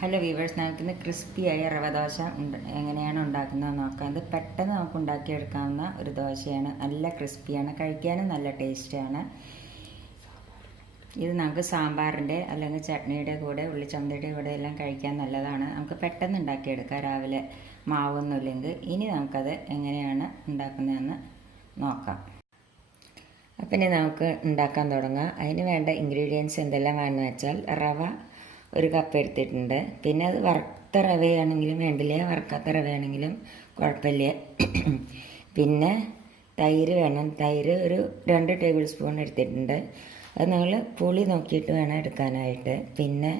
Hello weavers, നമുക്കിന്ന് ക്രിസ്പിയായ റവ ദോശ എങ്ങനെയാണ് ഉണ്ടാക്കുന്നത് നോക്കാം. ഇത് പെട്ടെന്ന് നമുക്ക് ഉണ്ടാക്കിയെടുക്കാവുന്ന ഒരു ദോശയാണ്. നല്ല ക്രിസ്പിയാണ്, കഴിക്കാനും നല്ല ടേസ്റ്റാണ്. ഇത് നമുക്ക് സാമ്പാറിൻ്റെ അല്ലെങ്കിൽ ചട്നിയുടെ കൂടെ ഉള്ളിച്ചമ്മന്തിയുടെ കൂടെ എല്ലാം കഴിക്കാൻ നല്ലതാണ്. നമുക്ക് പെട്ടെന്ന് ഉണ്ടാക്കിയെടുക്കാം, രാവിലെ മാവൊന്നുമില്ലെങ്കിൽ. ഇനി നമുക്കത് എങ്ങനെയാണ് ഉണ്ടാക്കുന്നതെന്ന് നോക്കാം. അപ്പം ഇനി നമുക്ക് ഉണ്ടാക്കാൻ തുടങ്ങാം. അതിന് വേണ്ട ഇൻഗ്രീഡിയൻസ് എന്തെല്ലാം വേണമെന്ന് വെച്ചാൽ, റവ 1 കപ്പ് എടുത്തിട്ടുണ്ട്. പിന്നെ അത് വറുത്ത റവയാണെങ്കിലും വേണ്ടില്ല, വറുക്കാത്ത റവയാണെങ്കിലും കുഴപ്പമില്ല. പിന്നെ തൈര് വേണം. തൈര് ഒരു 2 ടേബിൾ സ്പൂൺ എടുത്തിട്ടുണ്ട്. അത് നമ്മൾ പുളി നോക്കിയിട്ട് വേണം എടുക്കാനായിട്ട്. പിന്നെ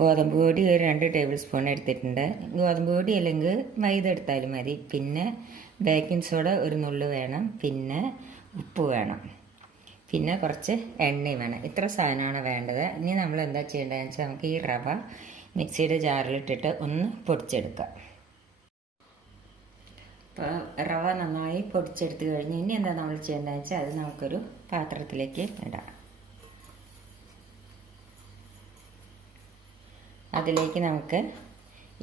ഗോതമ്പ് പൊടി ഒരു 2 ടേബിൾ സ്പൂൺ എടുത്തിട്ടുണ്ട്. ഗോതമ്പ് പൊടി അല്ലെങ്കിൽ മൈദ എടുത്താലും മതി. പിന്നെ ബേക്കിംഗ് സോഡ ഒരു നുള്ളു വേണം. പിന്നെ ഉപ്പ് വേണം. പിന്നെ കുറച്ച് എണ്ണയും വേണം. ഇത്ര സാധനമാണ് വേണ്ടത്. ഇനി നമ്മൾ എന്താ ചെയ്യേണ്ടതെന്ന് വെച്ചാൽ, നമുക്ക് ഈ റവ മിക്സിയുടെ ജാറിലിട്ടിട്ട് ഒന്ന് പൊടിച്ചെടുക്കാം. അപ്പോൾ റവ നന്നായി പൊടിച്ചെടുത്ത് കഴിഞ്ഞ് ഇനി എന്താ നമ്മൾ ചെയ്യേണ്ടതെന്ന് വെച്ചാൽ, അത് നമുക്കൊരു പാത്രത്തിലേക്ക് ഇടാം. അതിലേക്ക് നമുക്ക്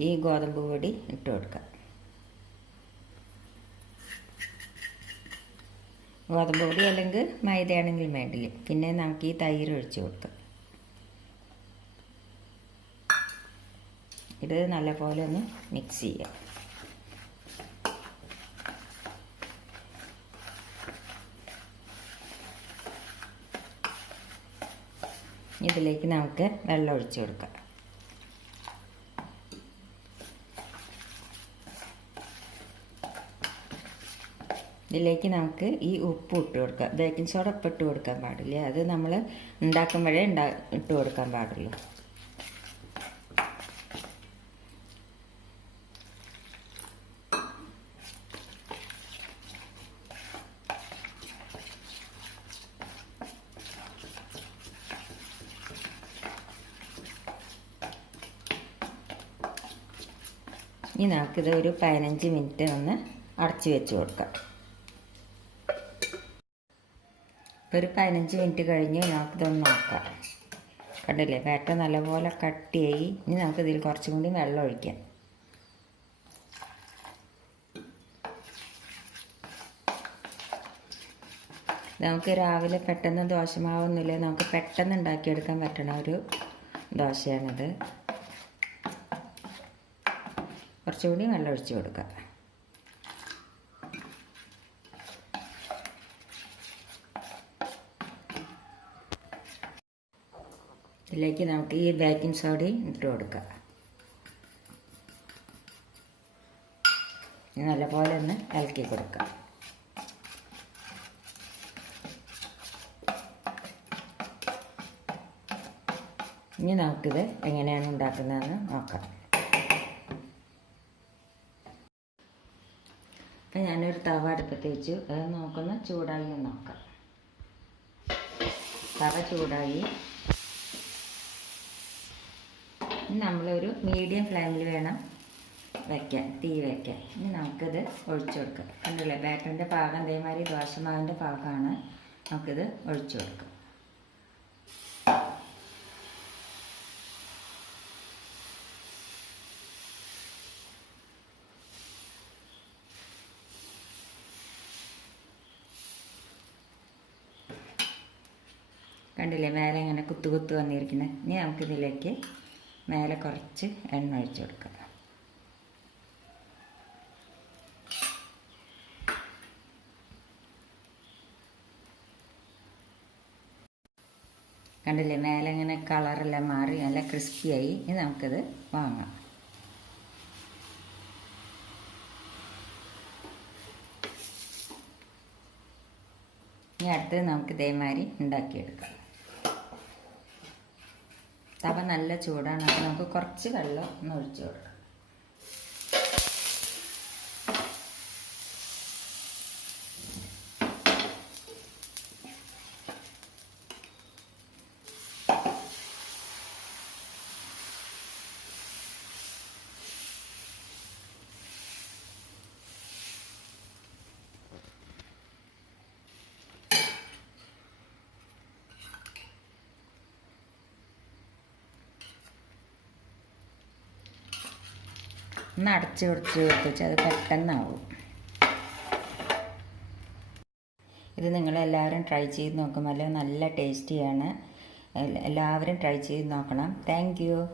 ഈ ഗോതമ്പ് പൊടി ഇട്ട് കൊടുക്കാം. ഗോതമ്പ് പൊടി അല്ലെങ്കിൽ മൈദയാണെങ്കിലും വേണ്ടില്ല. പിന്നെ നമുക്ക് ഈ തൈര് ഒഴിച്ച് കൊടുക്കാം. ഇത് നല്ലപോലെ ഒന്ന് മിക്സ് ചെയ്യാം. ഇതിലേക്ക് നമുക്ക് വെള്ളം ഒഴിച്ച് കൊടുക്കാം. ഇതിലേക്ക് നമുക്ക് ഈ ഉപ്പ് ഇട്ട് കൊടുക്കാം. ബേക്കിംഗ് സോഡ ഇപ്പം ഇട്ട് കൊടുക്കാൻ പാടില്ല. അത് നമ്മൾ ഉണ്ടാക്കുമ്പോഴേ ഇട്ട് കൊടുക്കാൻ പാടുള്ളൂ. ഇനി നമുക്കിത് ഒരു 15 മിനിറ്റ് ഒന്ന് അടച്ച് വെച്ച് കൊടുക്കാം. ഒരു 15 മിനിറ്റ് കഴിഞ്ഞ് നമുക്കിതൊന്ന് നോക്കാം. കണ്ടില്ലേ, ബാറ്റർ നല്ലപോലെ കട്ടിയായി. ഇനി നമുക്കിതിൽ കുറച്ചും കൂടി വെള്ളം ഒഴിക്കാം. നമുക്ക് രാവിലെ പെട്ടെന്ന് ദോശമാവൊന്നുമില്ല, നമുക്ക് പെട്ടെന്ന് ഉണ്ടാക്കിയെടുക്കാൻ പറ്റണ ഒരു ദോശയാണിത്. കുറച്ചുകൂടി വെള്ളം ഒഴിച്ച് കൊടുക്കാം. ഇതിലേക്ക് നമുക്ക് ഈ ബേക്കിംഗ് സോഡയും ഇട്ട് കൊടുക്കാം. നല്ലപോലെ ഒന്ന് ഇളക്കി കൊടുക്കാം. ഇനി നമുക്കിത് എങ്ങനെയാണ് ഉണ്ടാക്കുന്നതെന്ന് നോക്കാം. അപ്പം ഞാനൊരു തവ അടുപ്പത്ത് വെച്ചു. അത് നോക്കുന്ന ചൂടായി നോക്കാം. തവ ചൂടായി. നമ്മളൊരു മീഡിയം ഫ്ലെയിമിൽ വേണം വയ്ക്കാൻ, തീ വയ്ക്കാൻ. ഇനി നമുക്കിത് ഒഴിച്ചു കൊടുക്കാം. കണ്ടില്ലേ, ബാറ്ററിൻ്റെ പാകം അതേമാതിരി ദോശമാവിൻ്റെ പാകമാണ്. നമുക്കിത് ഒഴിച്ചു കൊടുക്കാം. കണ്ടില്ലേ, മേലെ ഇങ്ങനെ കുത്തു കുത്തു വന്നിരിക്കുന്നത്. ഇനി നമുക്കിതിലേക്ക് മേലെ കുറച്ച് എണ്ണ ഒഴിച്ച് കൊടുക്കാം. കണ്ടില്ലേ, മേലെ ഇങ്ങനെ കളറെല്ലാം മാറി നല്ല ക്രിസ്പിയായി. ഇനി നമുക്കത് വാങ്ങാം. ഇനി അടുത്തത് നമുക്ക് ഇതേമാതിരി ഉണ്ടാക്കിയെടുക്കാം. തവ നല്ല ചൂടാണ്. അപ്പോൾ നമുക്ക് കുറച്ച് വെള്ളം ഒന്ന് ഒഴിച്ച് കൊടുക്കാം. ഒന്ന് അടച്ച് കൊടുത്ത് വെച്ചാൽ അത് പെട്ടെന്നാവും. ഇത് നിങ്ങളെല്ലാവരും ട്രൈ ചെയ്ത് നോക്കുമല്ലോ. നല്ല ടേസ്റ്റിയാണ്. എല്ലാവരും ട്രൈ ചെയ്ത് നോക്കണം. Thank you.